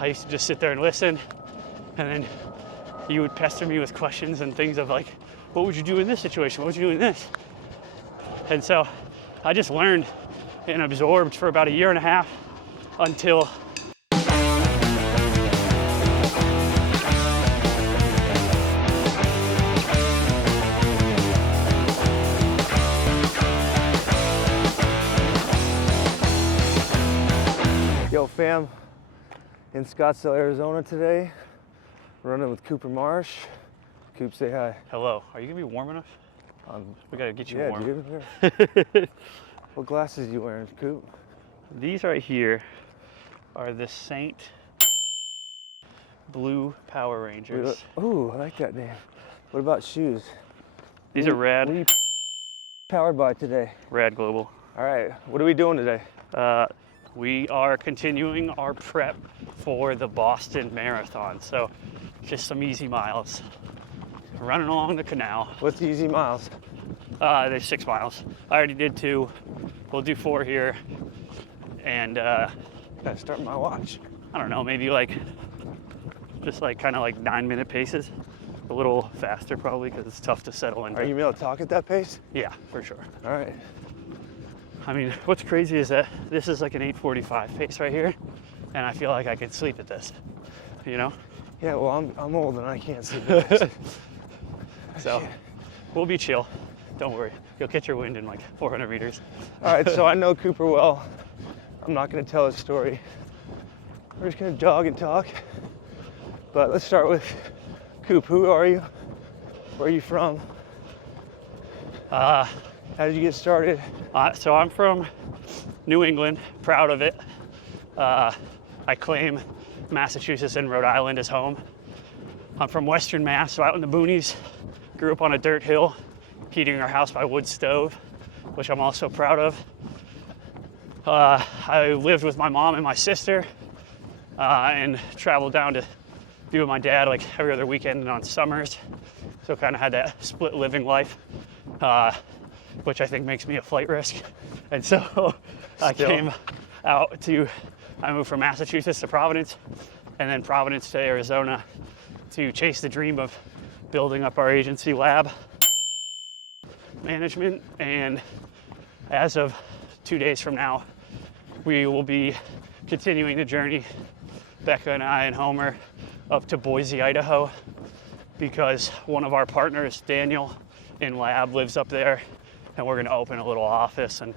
I used to just sit there and listen, and then you would pester me with questions and things of like, what would you do in this situation? What would you do in this? And so I just learned and absorbed for about a year and a half until Yo fam, in Scottsdale, Arizona today, running with Cooper Marsh. Coop, say hi. hello. Are you gonna be warm enough? We gotta get you Yeah, warm. dude. What glasses you wearing, Coop? These right here are the Saint Blue Power Rangers. Ooh, I like that name. What about shoes? These are What rad. are you powered by today? Rad Global. All right, what are we doing today? We are continuing our prep for the Boston Marathon. So just some easy miles. Running along the canal. What's easy miles? There's 6 miles. I already did 2. We'll do 4 here. And Gotta start my watch. I don't know, maybe like, just like kind of like 9-minute paces. A little faster probably because it's tough to settle into. Are you able to talk at that pace? Yeah, for sure. All right. I mean, what's crazy is that this is like an 8:45 pace right here, and I feel like I could sleep at this, you know? Yeah, well, I'm old and I can't see. So we'll be chill. Don't worry. You'll catch your wind in like 400 meters. All right, so I know Cooper well. I'm not gonna tell his story. We're just gonna jog and talk. But let's start with Coop. Who are you? Where are you from? How did you get started? So I'm from New England, proud of it. I claim Massachusetts and Rhode Island as home. I'm from Western Mass, so out in the boonies. Grew up on a dirt hill, heating our house by wood stove, which I'm also proud of. I lived with my mom and my sister and traveled down to be with my dad like every other weekend and on summers. So kind of had that split living life, which I think makes me a flight risk. And so I moved from Massachusetts to Providence and then Providence to Arizona to chase the dream of building up our agency lab management. And as of 2 days from now, we will be continuing the journey, Becca and I and Homer, up to Boise, Idaho, because one of our partners, Daniel, in lab lives up there, and we're gonna open a little office. And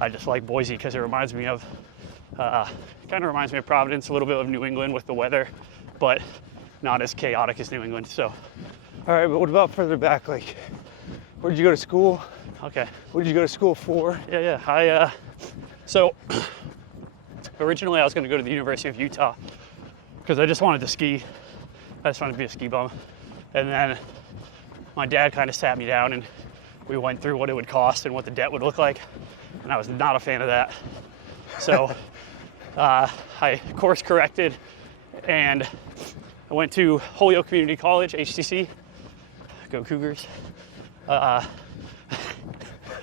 I just like Boise because it reminds me of, kind of reminds me of Providence, a little bit of New England with the weather, but not as chaotic as New England, so. All right, but what about further back? Like, where did you go to school? Okay. What did you go to school for? Yeah. So originally I was gonna go to the University of Utah because I just wanted to ski. I just wanted to be a ski bum. And then my dad kind of sat me down and we went through what it would cost and what the debt would look like. And I was not a fan of that. So I course corrected and I went to Holyoke Community College, HCC. Go Cougars.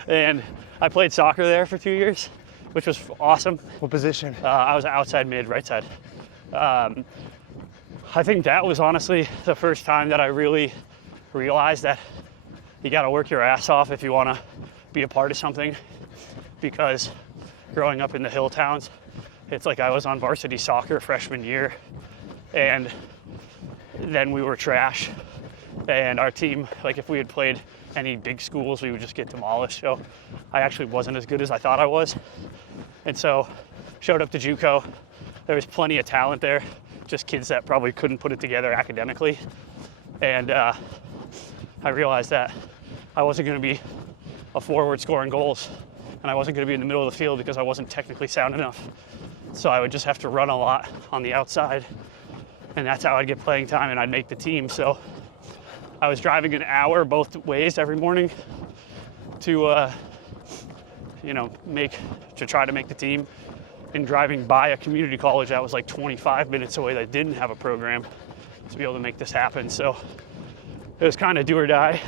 And I played soccer there for 2 years, which was awesome. What position? I was outside mid, right side. I think that was honestly the first time that I really realized that you gotta work your ass off if you wanna be a part of something. Because growing up in the hill towns, it's like I was on varsity soccer freshman year, and then we were trash. And our team, like if we had played any big schools, we would just get demolished. So I actually wasn't as good as I thought I was. And so showed up to JUCO. There was plenty of talent there, just kids that probably couldn't put it together academically. And I realized that I wasn't gonna be a forward scoring goals, and I wasn't gonna be in the middle of the field because I wasn't technically sound enough. So I would just have to run a lot on the outside, and that's how I'd get playing time and I'd make the team. So I was driving an hour both ways every morning to, try to make the team, and driving by a community college that was like 25 minutes away that didn't have a program to be able to make this happen. So it was kind of do or die.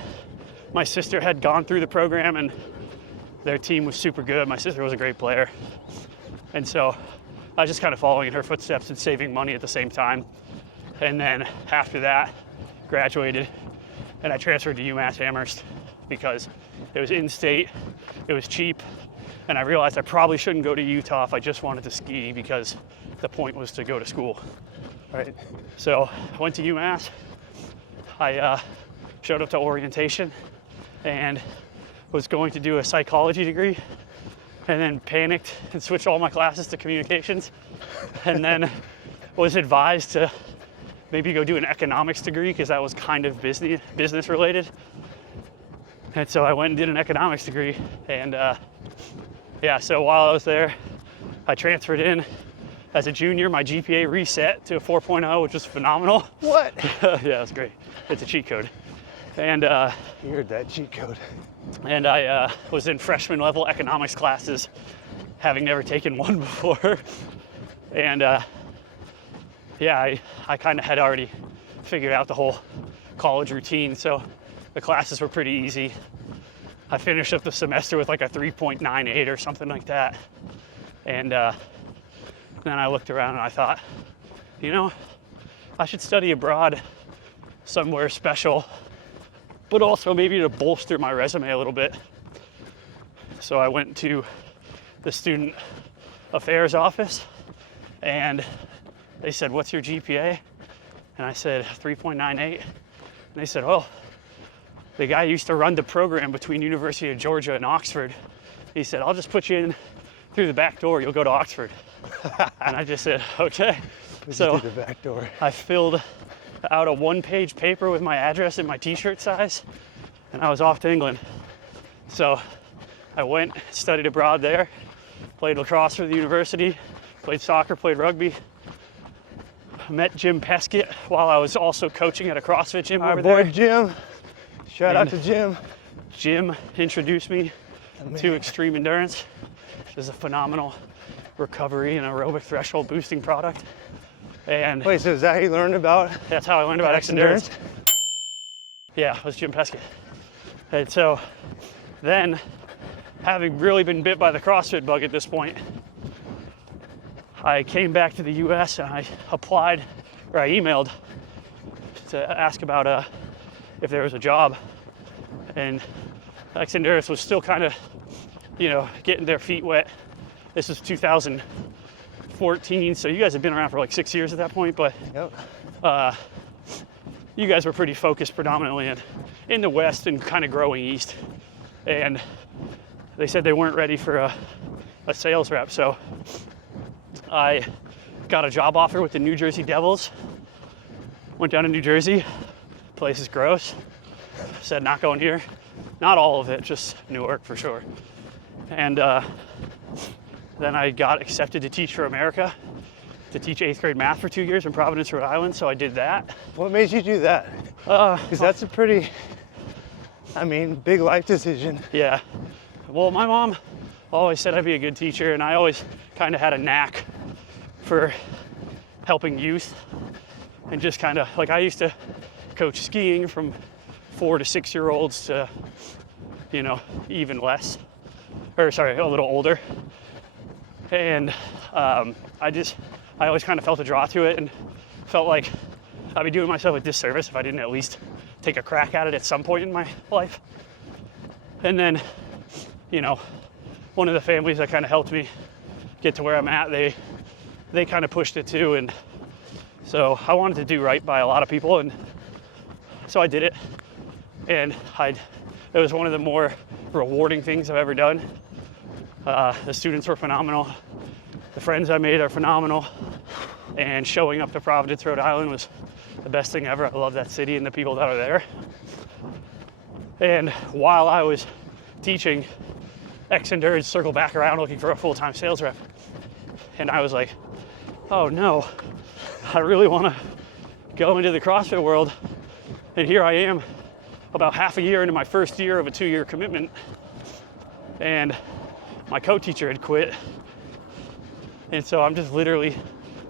My sister had gone through the program and their team was super good. My sister was a great player. And so I was just kind of following in her footsteps and saving money at the same time. And then after that, graduated, and I transferred to UMass Amherst because it was in-state, it was cheap, and I realized I probably shouldn't go to Utah if I just wanted to ski because the point was to go to school. Right. So I went to UMass. I showed up to orientation and was going to do a psychology degree, and then panicked and switched all my classes to communications, and then was advised to maybe go do an economics degree because that was kind of business related. And so I went and did an economics degree, and yeah, so while I was there, I transferred in. As a junior, my GPA reset to a 4.0, which was phenomenal. What? Yeah, it was great. It's a cheat code. And You heard that cheat code. and I was in freshman level economics classes, having never taken one before. And yeah, I kind of had already figured out the whole college routine, so the classes were pretty easy. I finished up the semester with like a 3.98 or something like that. And then I looked around and I thought, you know, I should study abroad somewhere special, but also maybe to bolster my resume a little bit. So I went to the student affairs office and they said, "What's your GPA?" And I said 3.98. And they said, "Oh, the guy used to run the program between University of Georgia and Oxford. He said, I'll just put you in through the back door, you'll go to Oxford." And I just said, okay. So the back door. I filled out a one-page paper with my address and my t-shirt size, and I was off to England. So I went, studied abroad there, played lacrosse for the university, played soccer, played rugby. Met Jim Peskett while I was also coaching at a CrossFit gym Our over boy there. Jim. Shout out And to Jim. Jim introduced me to Extreme Endurance, which is a phenomenal recovery and aerobic threshold boosting product. And Wait, so is that how you learned about that's how I learned about X Endurance. Yeah, it was Jim Peskett. And so then, having really been bit by the CrossFit bug at this point, I came back to the US and I applied, or I emailed to ask about if there was a job. And X Endurance was still kind of, you know, getting their feet wet. This is 2014, so you guys have been around for like 6 years at that point, but Yep. you guys were pretty focused predominantly in the West and kind of growing East. And they said they weren't ready for a sales rep, so I got a job offer with the New Jersey Devils. Went down to New Jersey, place is gross. Said not going here. Not all of it, just Newark for sure. And then I got accepted to teach for America, to teach 8th grade math for 2 years in Providence, Rhode Island, so I did that. What made you do that? Because that's a pretty, big life decision. Yeah. Well, my mom always said I'd be a good teacher, and I always kind of had a knack for helping youth. And just kind of, like, I used to coach skiing from 4 to 6 year olds to, you know, even less. Or, sorry, a little older. And I always kind of felt a draw to it and felt like I'd be doing myself a disservice if I didn't at least take a crack at it at some point in my life. And then, you know, one of the families that kind of helped me get to where I'm at, they kind of pushed it too. And so I wanted to do right by a lot of people, and so I did it. And it was one of the more rewarding things I've ever done. The students were phenomenal. The friends I made are phenomenal. And showing up to Providence, Rhode Island was the best thing ever. I love that city and the people that are there. And while I was teaching, X Endurance circled back around looking for a full-time sales rep. And I was like, oh no, I really want to go into the CrossFit world. And here I am, about half a year into my first year of a 2-year commitment. And my co-teacher had quit. And so I'm just literally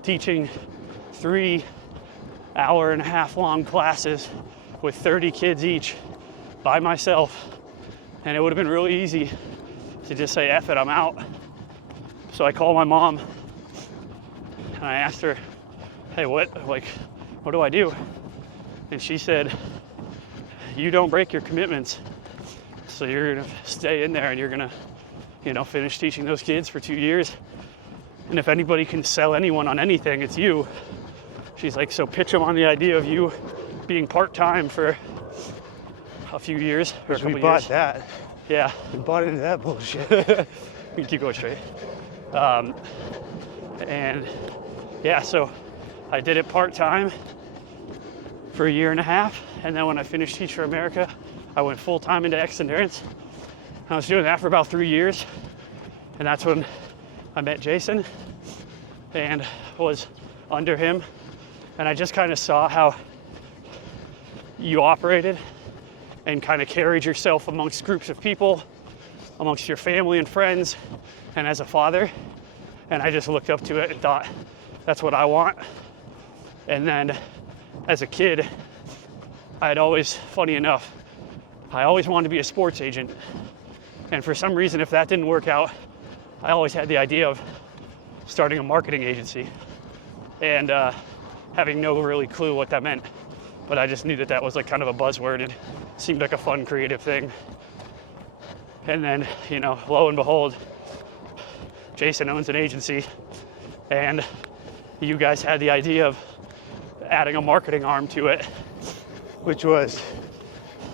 teaching 3 hour-and-a-half long classes with 30 kids each by myself. And it would have been really easy to just say, F it, I'm out. So I called my mom And I asked her, hey, what do I do? And she said, you don't break your commitments. So you're gonna stay in there and you're gonna, finish teaching those kids for 2 years. And if anybody can sell anyone on anything, it's you. She's like, so pitch them on the idea of you being part-time for a few years or a couple We bought years. that. Yeah. We bought into that bullshit. We can keep going straight. And yeah, so I did it part-time for a year and a half. And then when I finished Teach for America, I went full-time into X Endurance. I was doing that for about 3 years. And that's when I met Jason and was under him. And I just kind of saw how you operated and kind of carried yourself amongst groups of people, amongst your family and friends, and as a father. And I just looked up to it and thought, that's what I want. And then as a kid, I'd always, funny enough, I always wanted to be a sports agent. And for some reason, if that didn't work out, I always had the idea of starting a marketing agency and having no really clue what that meant. But I just knew that was like kind of a buzzword and seemed like a fun, creative thing. And then, lo and behold, Jason owns an agency and you guys had the idea of adding a marketing arm to it. Which was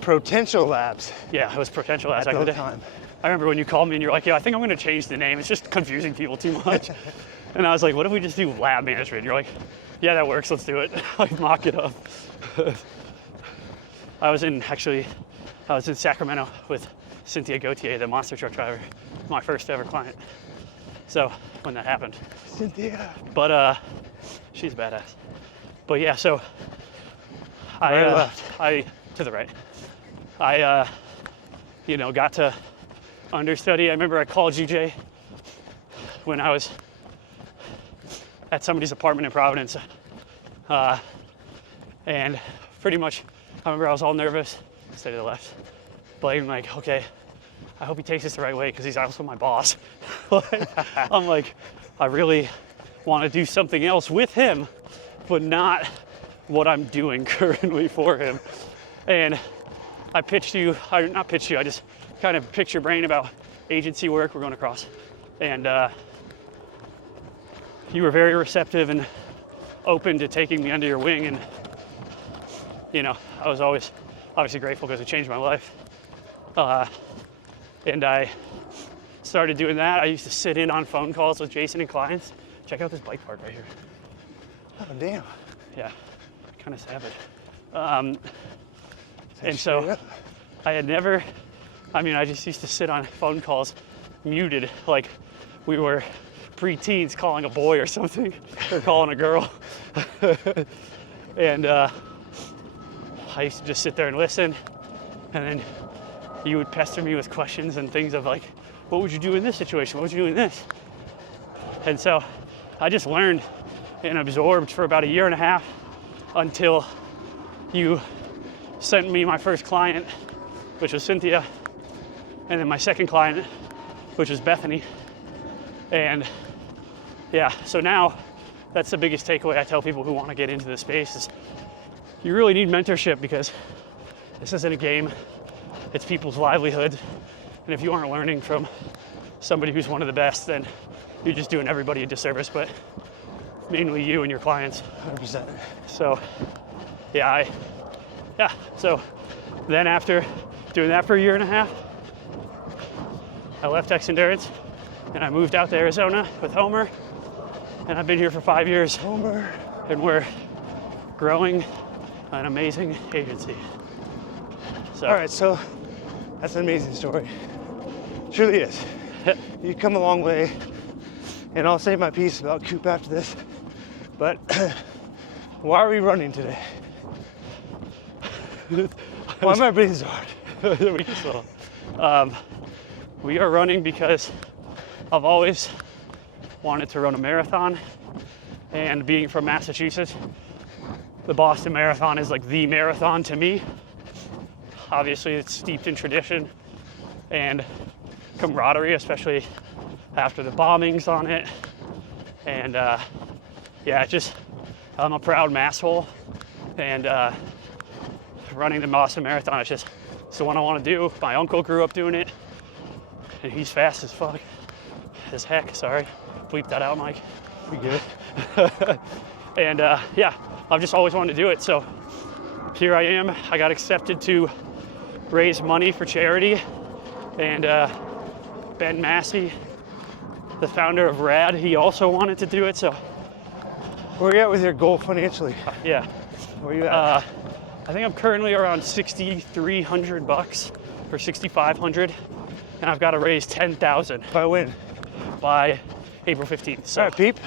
Potential Labs. Yeah, it was Potential Labs. At the time. I remember when you called me and you're like, yeah, I think I'm gonna change the name. It's just confusing people too much. And I was like, what if we just do lab management? And you're like, yeah, that works, let's do it. Like, mock it up. I was in Sacramento with Cynthia Gauthier, the monster truck driver, my first ever client. So when that happened. Cynthia. But she's badass. But yeah, so Right or left? To the right. I got to understudy. I remember I called you, Jay, when I was at somebody's apartment in Providence. And pretty much, I remember I was all nervous, stay to the left. But I'm like, okay, I hope he takes this the right way because he's also my boss. I'm like, I really want to do something else with him, but not what I'm doing currently for him. And I not pitched you, I just kind of picked your brain about agency work. We're going across. And you were very receptive and open to taking me under your wing. And, I was always obviously grateful because it changed my life. And I started doing that. I used to sit in on phone calls with Jason and clients. Check out this bike park right here. Oh, damn. Yeah, kind of savage. And so I just used to sit on phone calls muted, like we were pre-teens calling a boy or something, or calling a girl. And I used to just sit there and listen, and then you would pester me with questions and things of like, what would you do in this situation? What would you do in this? And so I just learned and absorbed for about a year and a half until you sent me my first client, which was Cynthia, and then my second client, which was Bethany. And yeah, so now that's the biggest takeaway I tell people who want to get into the space is you really need mentorship because this isn't a game, it's people's livelihoods. And if you aren't learning from somebody who's one of the best, then you're just doing everybody a disservice, but mainly you and your clients. 100%. So so then after doing that for a year and a half, I left X Endurance and I moved out to Arizona with Homer, and I've been here for 5 years. Homer. And we're growing an amazing agency. So, All right, so that's an amazing story. Truly is. You've come a long way, and I'll save my piece about Coop after this. But why are we running today? Why my brain's hard? we can still. We are running because I've always wanted to run a marathon, and being from Massachusetts, the Boston Marathon is like the marathon to me. Obviously, it's steeped in tradition and camaraderie, especially after the bombings on it. And yeah, I'm a proud masshole, and running the Boston Marathon is just it's the one I want to do. My uncle grew up doing it, and he's fast as heck. Sorry, bleep that out, Mike. We good? And yeah, I've just always wanted to do it. So here I am. I got accepted to raise money for charity, and Ben Massey, the founder of RAD, he also wanted to do it. So Where are you at with your goal financially? yeah, Where are you at? I think I'm currently around $6,300 or $6,500, and I've got to raise $10,000 By when? by April 15th. So All right, Peep.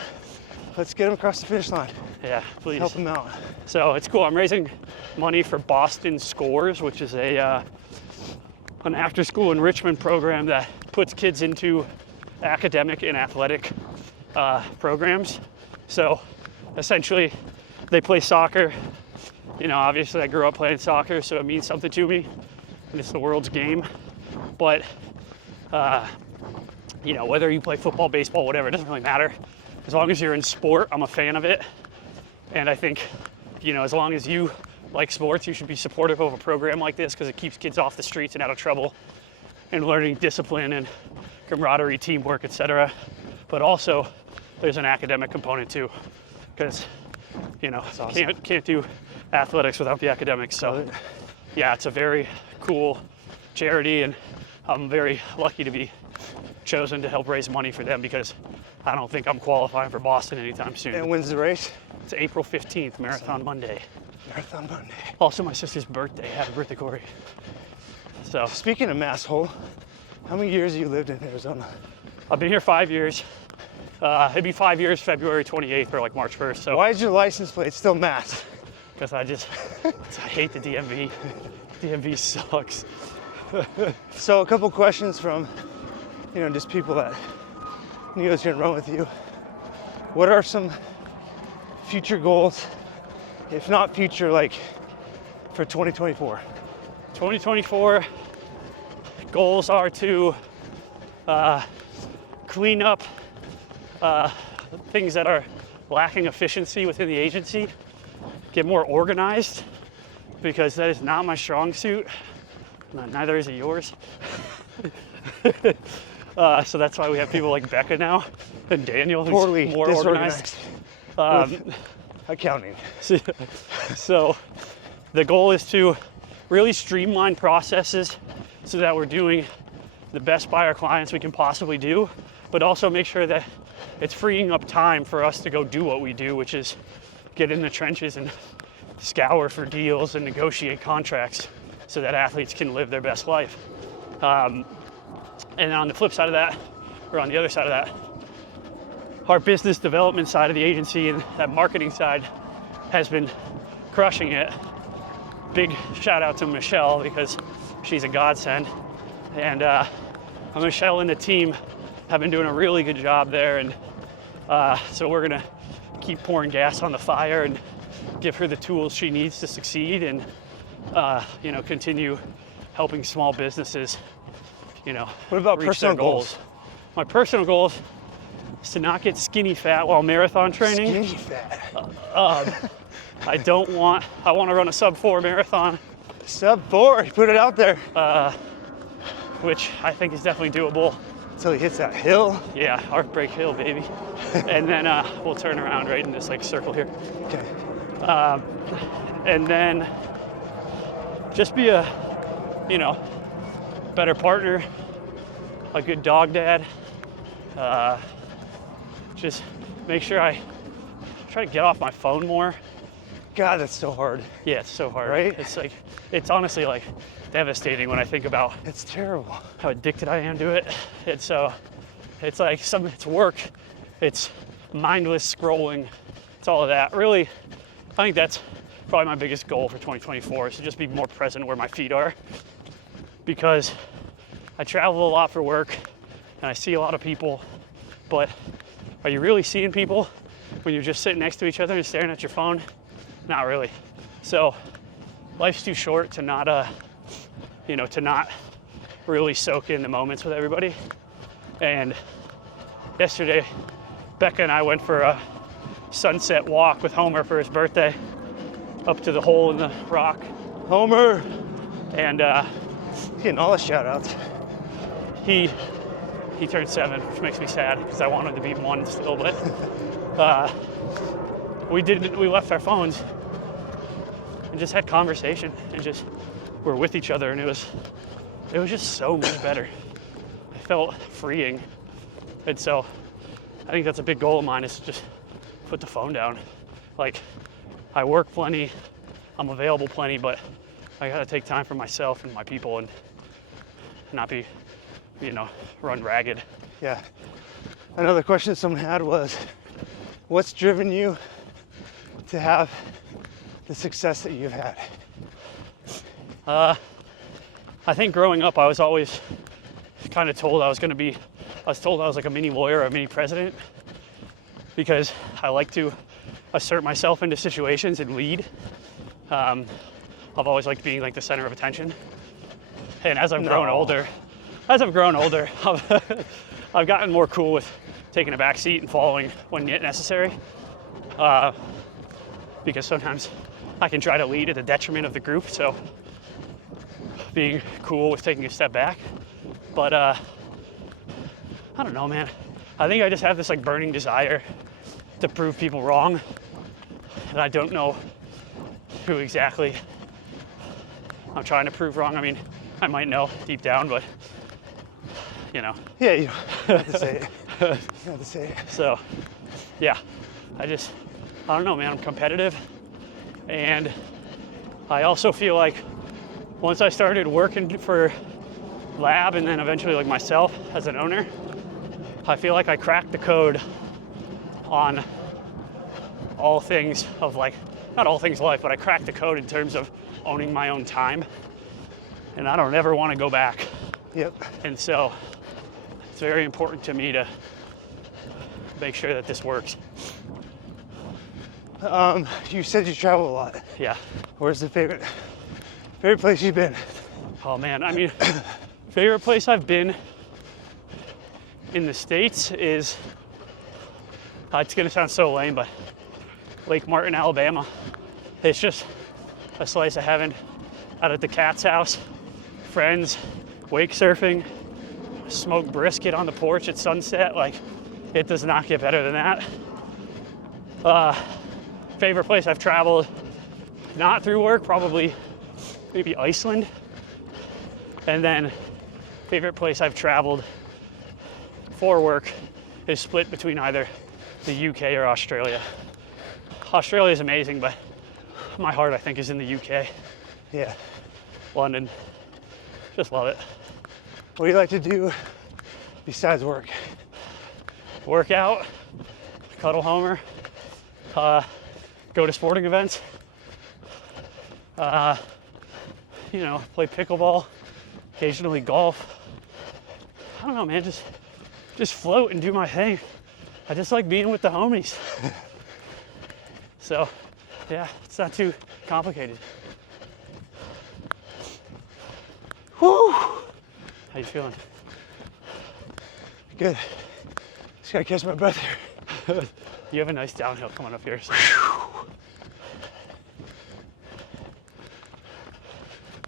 Let's get him across the finish line. yeah, please Help him out. So it's cool. I'm raising money for Boston Scores, which is an after-school enrichment program that puts kids into academic and athletic programs. So essentially, they play soccer. You know, obviously I grew up playing soccer, so it means something to me, and it's the world's game. But you know, whether you play football, baseball, whatever, it doesn't really matter. As long as you're in sport, I'm a fan of it. And I think, you know, as long as you like sports, you should be supportive of a program like this because it keeps kids off the streets and out of trouble and learning discipline and camaraderie, teamwork, etc. But also, there's an academic component too, because, you know, awesome. can't do athletics without the academics. So, yeah, it's a very cool charity, and I'm very lucky to be chosen to help raise money for them because I don't think I'm qualifying for Boston anytime soon. And when's the race? It's April 15th, Marathon Monday. Marathon Monday. Also my sister's birthday. Happy birthday, Corey. So Speaking of masshole, how many years have you lived in Arizona? I've been here 5 years. It'd be 5 years February 28th or like March 1st. So Why is your license plate still Mass? because I hate the DMV. DMV sucks. So a couple questions from, you know, just people that Neo's gonna run with you. What are some future goals, if not future, like for 2024? 2024 goals are to clean up things that are lacking efficiency within the agency, get more organized, because that is not my strong suit. Neither is it yours. So that's why we have people like Becca now and Daniel, who's Poorly more organized. with accounting. So the goal is to really streamline processes so that we're doing the best by our clients we can possibly do, but also make sure that it's freeing up time for us to go do what we do, which is get in the trenches and scour for deals and negotiate contracts so that athletes can live their best life. And on the flip side of that, or on the other side of that, our business development side of the agency and that marketing side has been crushing it. Big shout out to Michelle because she's a godsend. And Michelle and the team have been doing a really good job there. And so we're gonna keep pouring gas on the fire and give her the tools she needs to succeed, and you know, continue helping small businesses, you know, What about reach personal their goals. My personal goals is to not get skinny fat while marathon training. Skinny fat. I want to run a sub-4 marathon, Sub 4, you put it out there. which I think is definitely doable. Until he hits that hill. Yeah, Heartbreak Hill, baby. And then we'll turn around right in this like circle here. Okay. And then just be a, you know, better partner, a good dog dad. Just make sure I try to get off my phone more. God, that's so hard. Yeah, it's so hard. Right? It's like, it's honestly like devastating when I think about It's terrible. how addicted I am to it. It's like it's work, it's mindless scrolling, it's all of that. Really, I think that's probably my biggest goal for 2024 is to just be more present where my feet are, because I travel a lot for work and I see a lot of people, but are you really seeing people when you're just sitting next to each other and staring at your phone? Not really. So life's too short to not to not really soak in the moments with everybody. And yesterday, Becca and I went for a sunset walk with Homer for his birthday up to the hole in the rock. Homer. And He's getting all the shout outs. he turned 7, which makes me sad because I want him to be 1 still, but we left our phones and just had conversation and just were with each other, and it was just so much better. I felt freeing. And so I think that's a big goal of mine, is to just put the phone down. Like, I work plenty, I'm available plenty, but I gotta take time for myself and my people and not be, run ragged. Yeah. Another question that someone had was, what's driven you to have the success that you've had? I think growing up, I was always kind of told I was like a mini lawyer or a mini president, because I like to assert myself into situations and lead. I've always liked being like the center of attention. And as I've grown older, I've gotten more cool with taking a back seat and following when necessary. Because sometimes I can try to lead at the detriment of the group, so being cool with taking a step back. But I don't know, man. I think I just have this like burning desire to prove people wrong, and I don't know who exactly I'm trying to prove wrong. I mean, I might know deep down, but Yeah, you don't have to say it. You don't have to say it. So, yeah, I don't know, man. I'm competitive, and I also feel like once I started working for Lab and then eventually like myself as an owner, I feel like I cracked the code on all things of like, not all things life, but I cracked the code in terms of owning my own time, and I don't ever want to go back. Yep. And so it's very important to me to make sure that this works. You said you travel a lot. Yeah. Where's the favorite place you've been? Oh man, I mean, favorite place I've been in the States is, it's gonna sound so lame, but Lake Martin, Alabama. It's just a slice of heaven out at the cat's house, friends, wake surfing, smoked brisket on the porch at sunset. Like, it does not get better than that. Favorite place I've traveled, not through work, probably maybe Iceland. And then favorite place I've traveled for work is split between either the UK or Australia. Australia is amazing, but my heart, I think, is in the UK. Yeah. London. Just love it. What do you like to do besides work? Work out, cuddle Homer, go to sporting events, play pickleball, occasionally golf. I don't know, man, just float and do my thing. I just like being with the homies. So, yeah, it's not too complicated. Whew. How you feeling? Good. Just gotta catch my breath here. You have a nice downhill coming up here. So.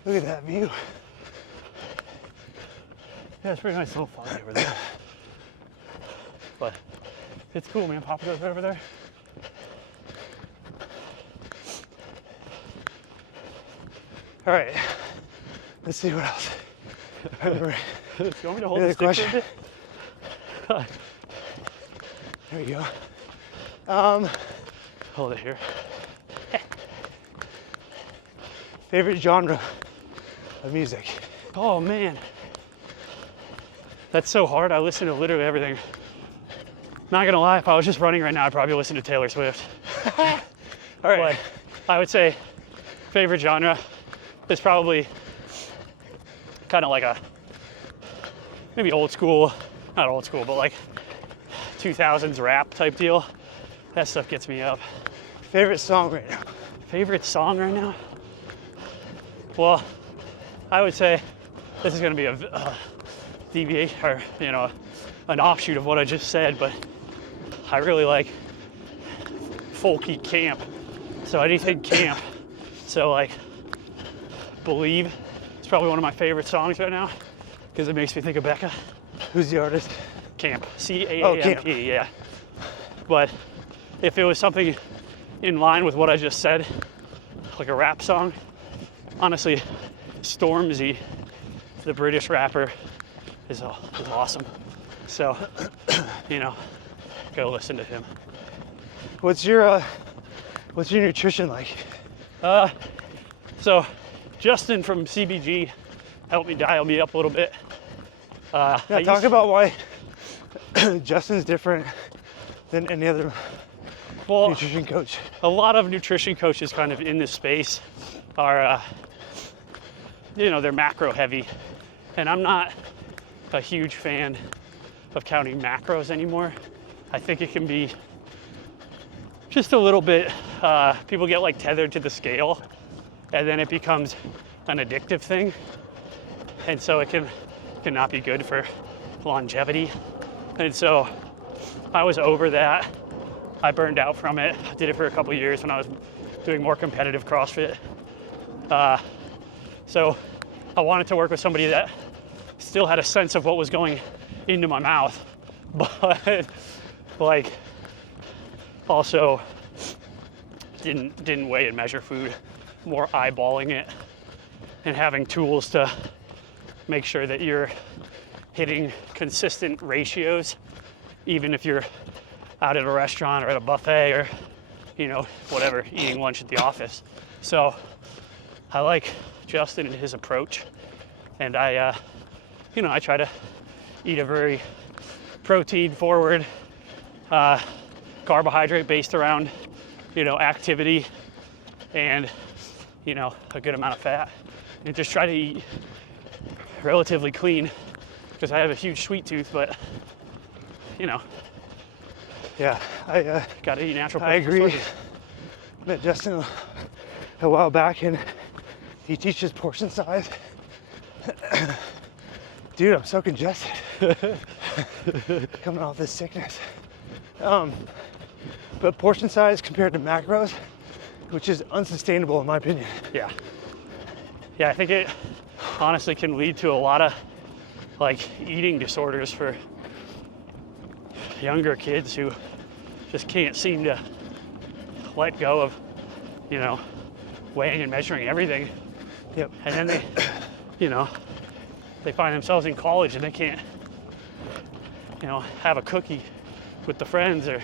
Look at that view. Yeah, it's a pretty nice little farm over there. But it's cool, man. Papa goes right over there. All right. Let's see what else. Do you want me to hold Any the other stick for a bit? There you go. Hold it here. Favorite genre of music? Oh man, that's so hard. I listen to literally everything. Not gonna lie, if I was just running right now, I'd probably listen to Taylor Swift. All right. But I would say favorite genre is probably kind of like maybe old school, not old school, but like 2000s rap type deal. That stuff gets me up. Favorite song right now? Favorite song right now? Well, I would say this is going to be a deviation, or an offshoot of what I just said, but I really like folky camp. So anything camp. So like, Believe. It's probably one of my favorite songs right now because it makes me think of Becca. Who's the artist? Camp. C-A-A-M-P, Oh, Camp. yeah. But if it was something in line with what I just said, like a rap song, honestly, Stormzy, the British rapper, is awesome. So, you know, go listen to him. What's your nutrition like? So Justin from CBG helped me dial me up a little bit. Talk about why Justin's different than any other nutrition coach. A lot of nutrition coaches kind of in this space are, they're macro heavy. And I'm not a huge fan of counting macros anymore. I think it can be just a little bit, people get like tethered to the scale and then it becomes an addictive thing. And so it cannot be good for longevity. And so I was over that. I burned out from it. I did it for a couple years when I was doing more competitive CrossFit. So I wanted to work with somebody that still had a sense of what was going into my mouth, but like also didn't weigh and measure food, more eyeballing it and having tools to make sure that you're hitting consistent ratios, even if you're out at a restaurant or at a buffet or, whatever, eating lunch at the office. So I like Justin and his approach, and I try to eat a very protein forward, carbohydrate based around, activity and, a good amount of fat, and just try to eat relatively clean because I have a huge sweet tooth, but, Yeah, I gotta eat natural. I agree. Met Justin a while back, and he teaches portion size. Dude, I'm so congested. Coming off this sickness. But portion size compared to macros, which is unsustainable in my opinion. Yeah, I think it honestly can lead to a lot of like eating disorders for younger kids who just can't seem to let go of, weighing and measuring everything. Yep. And then they, they find themselves in college and they can't, have a cookie with the friends or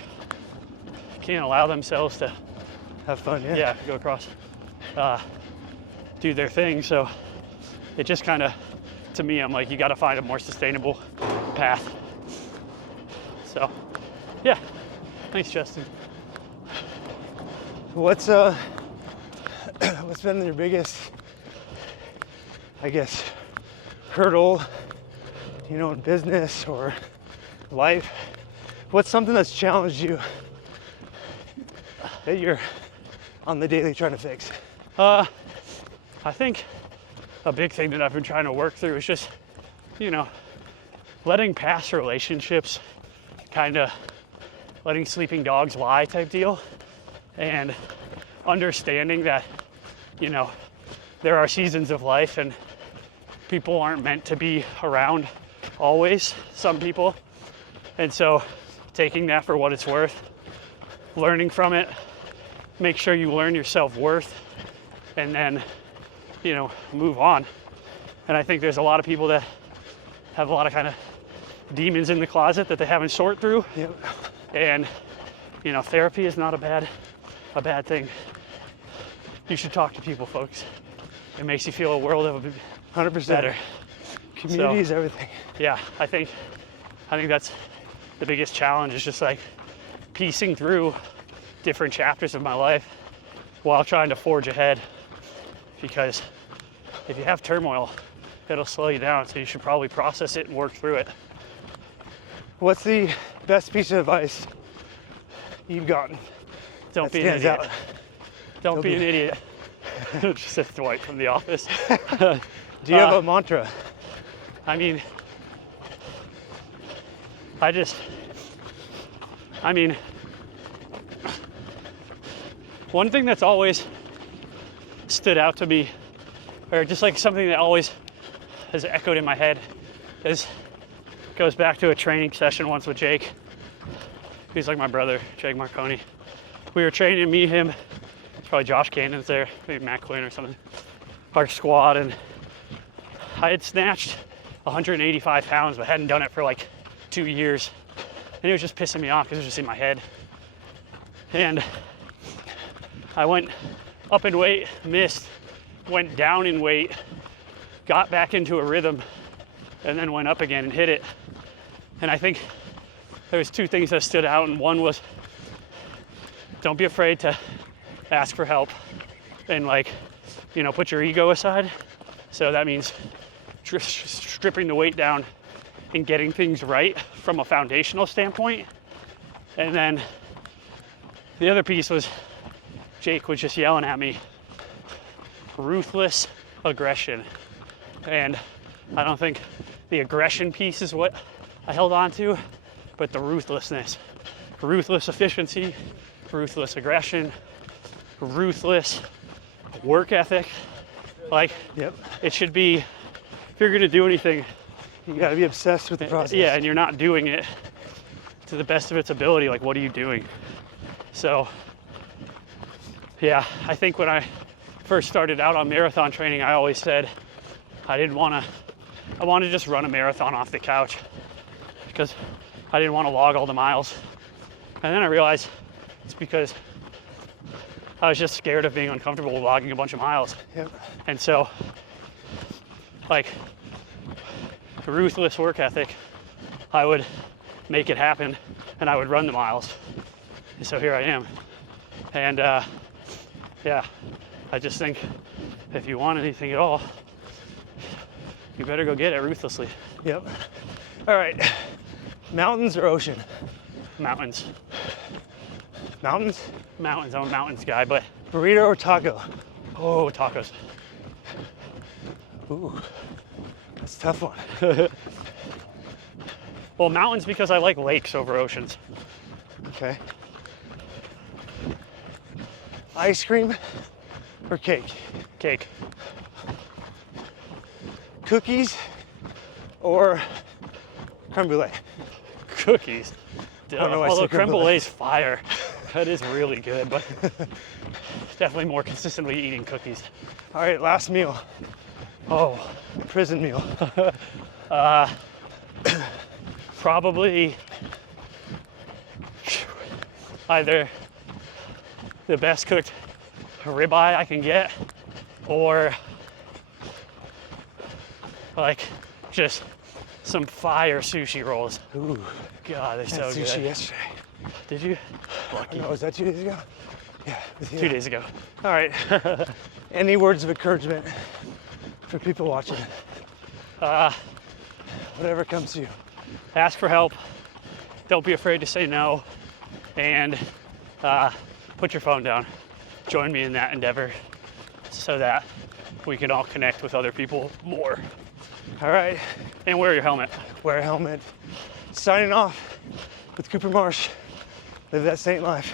can't allow themselves to have fun, go across, do their thing. So it just kind of, to me, I'm like, you got to find a more sustainable path. So, yeah, thanks, Justin. What's been your biggest, I guess, hurdle, in business or life? What's something that's challenged you that you're on the daily trying to fix? I think a big thing that I've been trying to work through is just, letting past relationships kind of letting sleeping dogs lie type deal, and understanding that, there are seasons of life and people aren't meant to be around always, some people. And so taking that for what it's worth, learning from it, make sure you learn your self-worth, and then, move on. And I think there's a lot of people that have a lot of kind of demons in the closet that they haven't sorted through. Yep. And, therapy is not a bad thing. You should talk to people, folks. It makes you feel a world of 100% better. Community is everything. Yeah, I think that's the biggest challenge, is just like piecing through different chapters of my life while trying to forge ahead. Because if you have turmoil, it'll slow you down. So you should probably process it and work through it. What's the best piece of advice you've gotten? Don't be an idiot. Don't be an idiot. Just said Dwight from The Office. Do you have a mantra? I mean, one thing that's always stood out to me, or just like something that always has echoed in my head, goes back to a training session once with Jake. He's like my brother, Jake Marconi. We were training, me, him, probably Josh Cannon's there, maybe Matt Quinn or something, our squad, and I had snatched 185 pounds, but hadn't done it for like 2 years. And it was just pissing me off because it was just in my head. And I went up in weight, missed, went down in weight, got back into a rhythm, and then went up again and hit it. And I think there was 2 things that stood out, and one was don't be afraid to ask for help and, like, you know, put your ego aside. So that means stripping the weight down and getting things right from a foundational standpoint. And then the other piece was Jake was just yelling at me, ruthless aggression. And I don't think the aggression piece is what I held on to, but the ruthlessness, ruthless efficiency, ruthless aggression, ruthless work ethic. Like, Yep. it should be, if you're gonna do anything, You gotta be obsessed with the process. yeah, and you're not doing it to the best of its ability, like, what are you doing? So, yeah, I think when I first started out on marathon training, I always said I wanted to just run a marathon off the couch because I didn't want to log all the miles. And then I realized it's because I was just scared of being uncomfortable with logging a bunch of miles. Yep. And so, like, the ruthless work ethic, I would make it happen and I would run the miles. And so here I am. And yeah, I just think if you want anything at all, you better go get it ruthlessly. Yep. All right. Mountains or ocean? Mountains. Mountains? Mountains. I'm a mountains guy, but Burrito or taco? oh, tacos. Ooh, that's a tough one. Well, mountains because I like lakes over oceans. Okay. Ice cream or cake? Cake. Cookies or creme brulee? Cookies. don't know why I Although said creme creme brulee. brulee is fire. That is really good, but definitely more consistently eating cookies. All right, last meal. Oh, Prison meal. probably either the best cooked ribeye I can get, or like just some fire sushi rolls. Ooh, God, they're I so had sushi good. yesterday. Did you? No, was that 2 days ago? Yeah. 2 days ago. All right. Any words of encouragement for people watching? Whatever comes to you. Ask for help. Don't be afraid to say no, and put your phone down. Join me in that endeavor so that we can all connect with other people more. All right. And wear your helmet. Wear a helmet. Signing off with Cooper Marsh. Live that saint life.